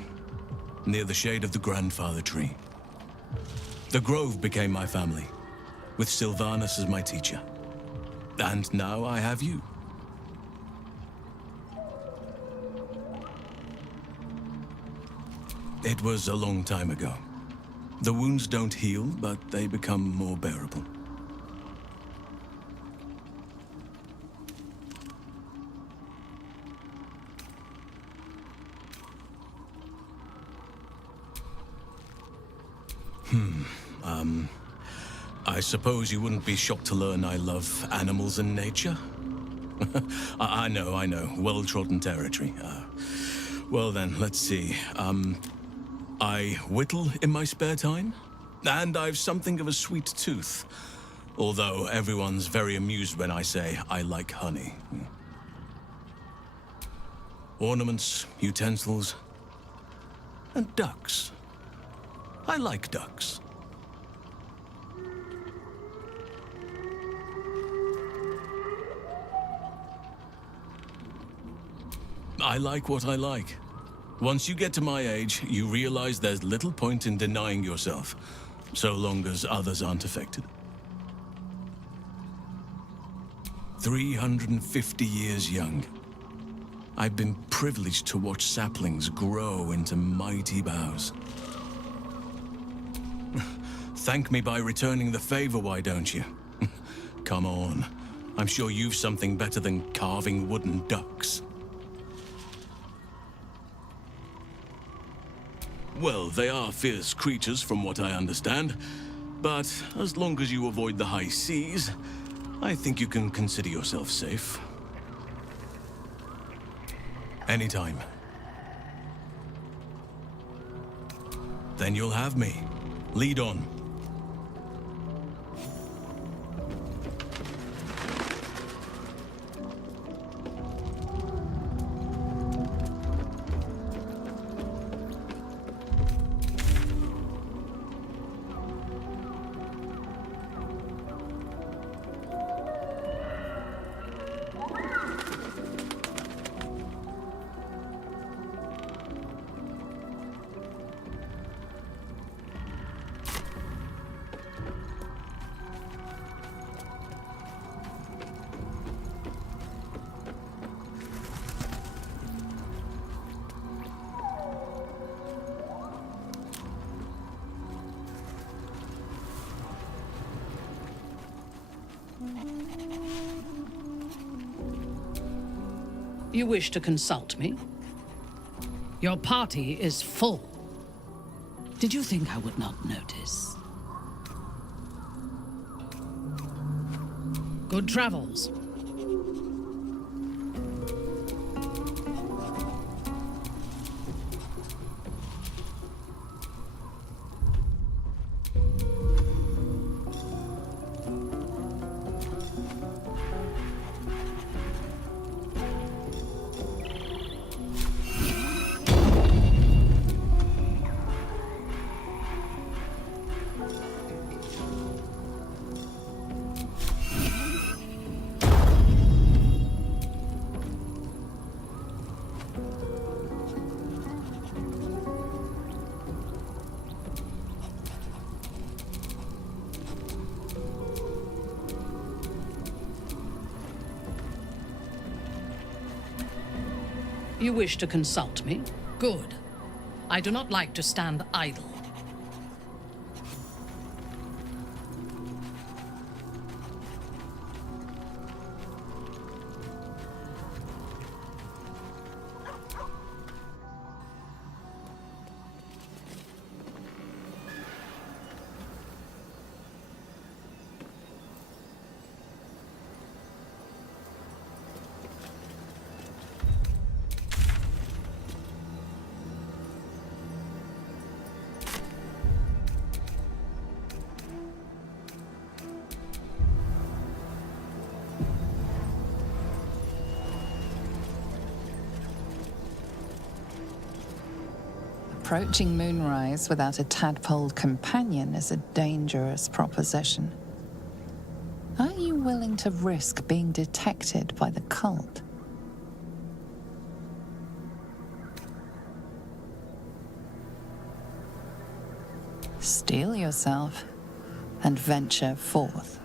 near the shade of the grandfather tree. The Grove became my family, with Sylvanas as my teacher. And now I have you. It was a long time ago. The wounds don't heal, but they become more bearable. I suppose you wouldn't be shocked to learn I love animals and nature? I know, well-trodden territory. Well then, let's see. I whittle in my spare time, and I've something of a sweet tooth. Although everyone's very amused when I say I like honey. Ornaments, utensils, and ducks. I like ducks. I like what I like. Once you get to my age, you realize there's little point in denying yourself, so long as others aren't affected. 350 years young. I've been privileged to watch saplings grow into mighty boughs. Thank me by returning the favor, why don't you? Come on. I'm sure you've something better than carving wooden ducks. Well, they are fierce creatures from what I understand, but as long as you avoid the high seas, I think you can consider yourself safe. Anytime. Then you'll have me. Lead on. You wish to consult me? Your party is full. Did you think I would not notice? Good travels. You wish to consult me? Good. I do not like to stand idle. Approaching moonrise without a tadpole companion is a dangerous proposition. Are you willing to risk being detected by the cult? Steel yourself and venture forth.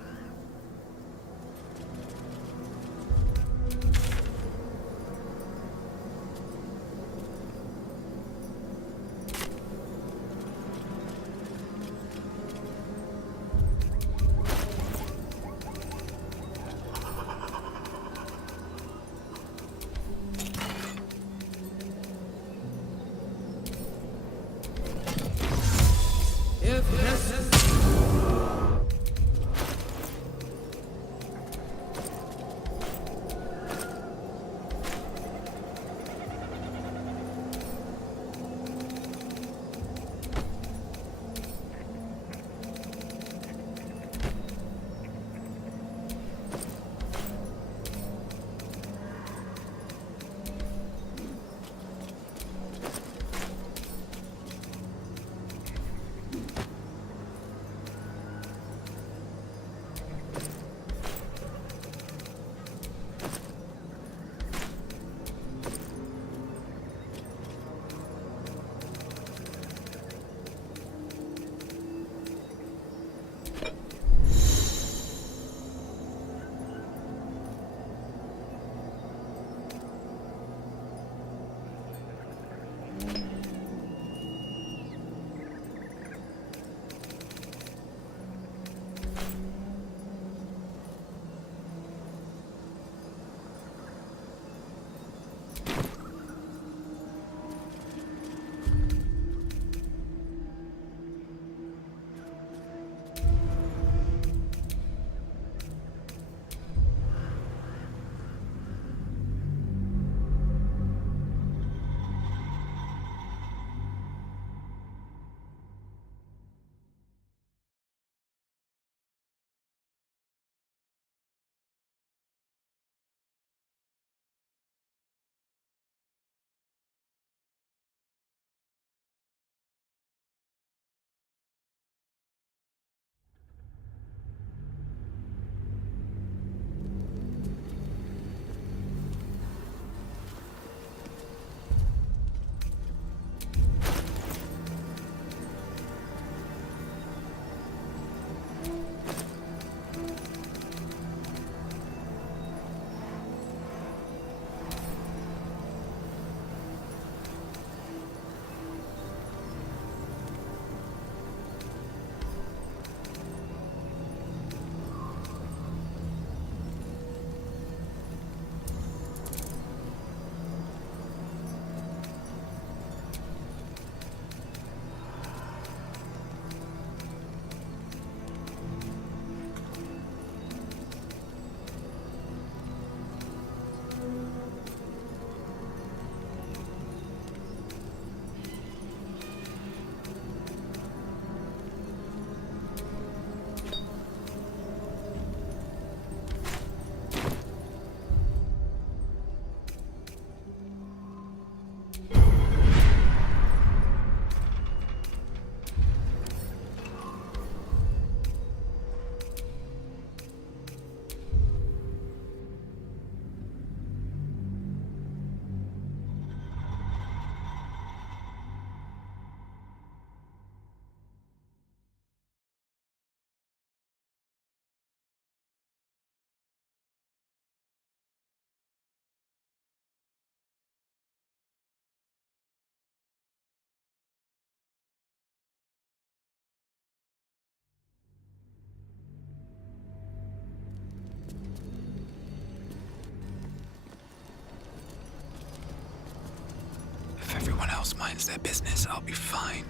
else minds their business, I'll be fine.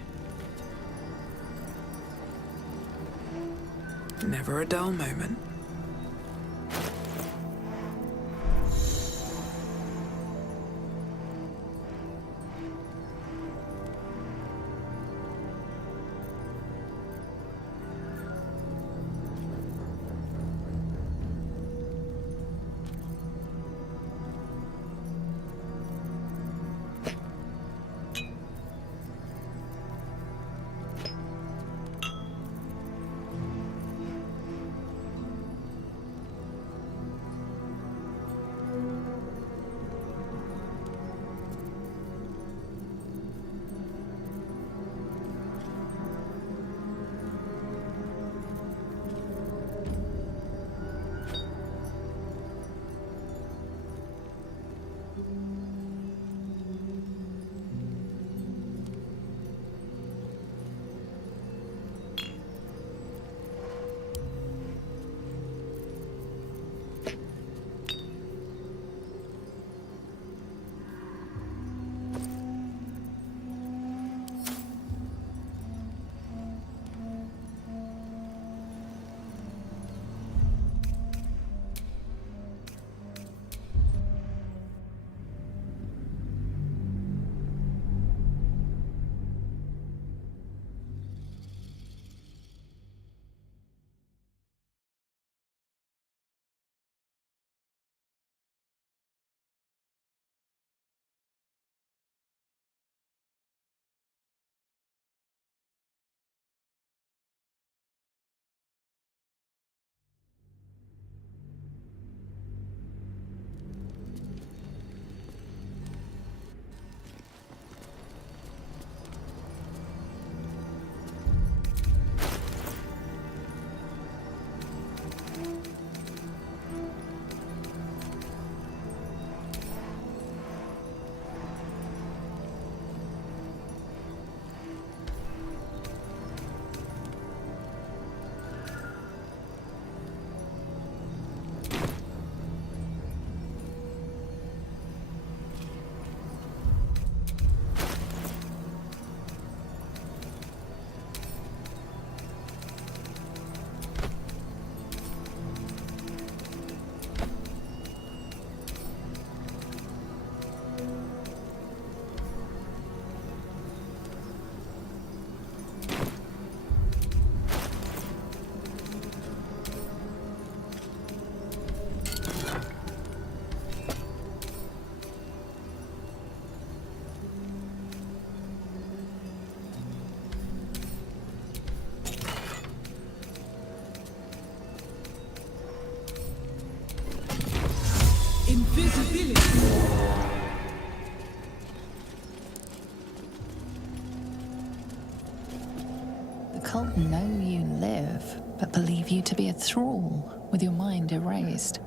Never a dull moment. The cult know you live, but believe you to be a thrall, with your mind erased.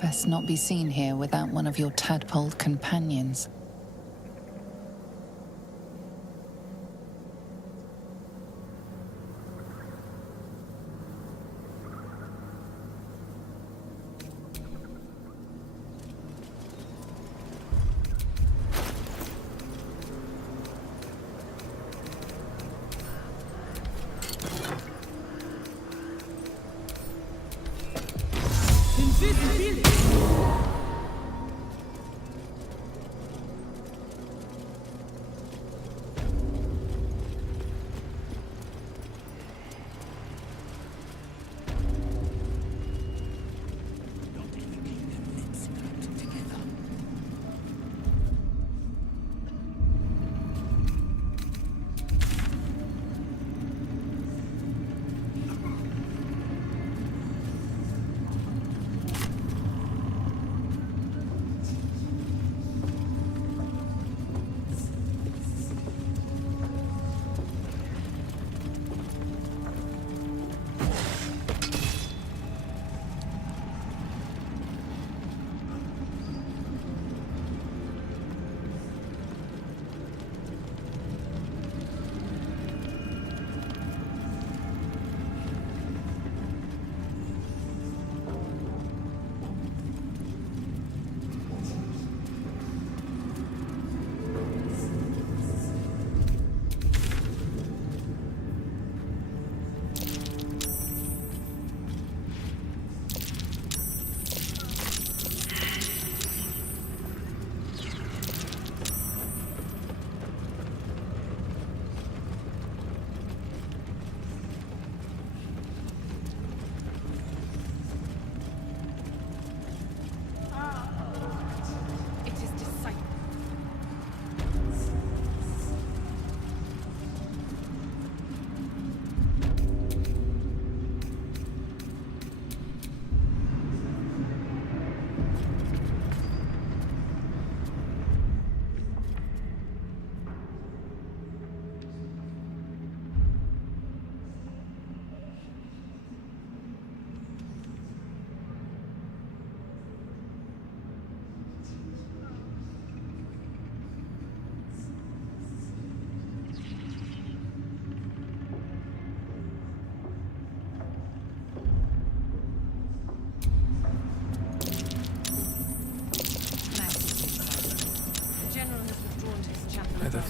Best not be seen here without one of your tadpoled companions.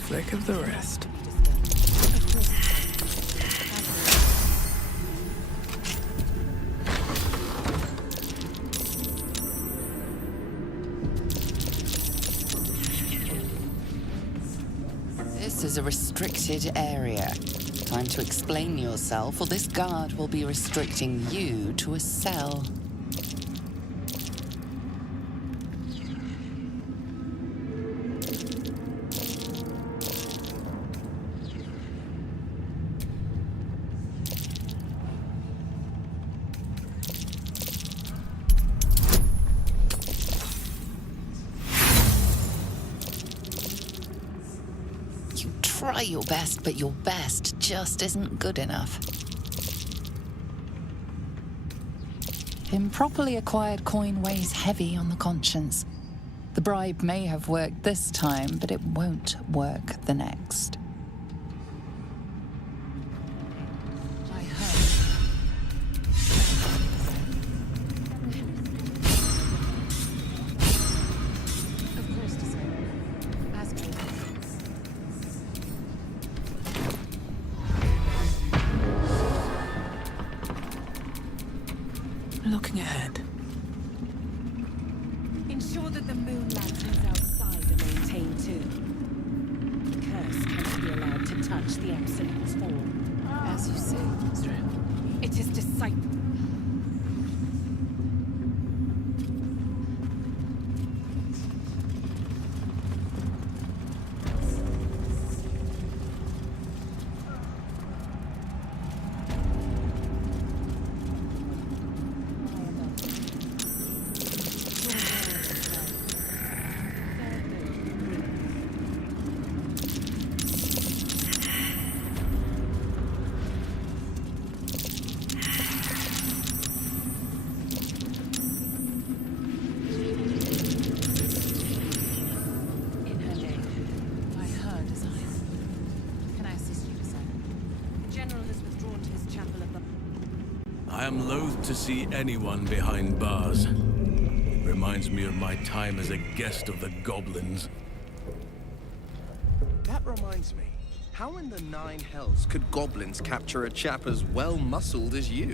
flick of the wrist. This is a restricted area. Time to explain yourself, or this guard will be restricting you to a cell. Try your best, but your best just isn't good enough. Improperly acquired coin weighs heavy on the conscience. The bribe may have worked this time, but it won't work the next. Looking ahead. Ensure that the moon lanterns outside are maintained too. The curse cannot be allowed to touch the Absolute's form. As you say, Israel. It is disciple. I am loath to see anyone behind bars. It reminds me of my time as a guest of the goblins. That reminds me, how in the nine hells could goblins capture a chap as well-muscled as you?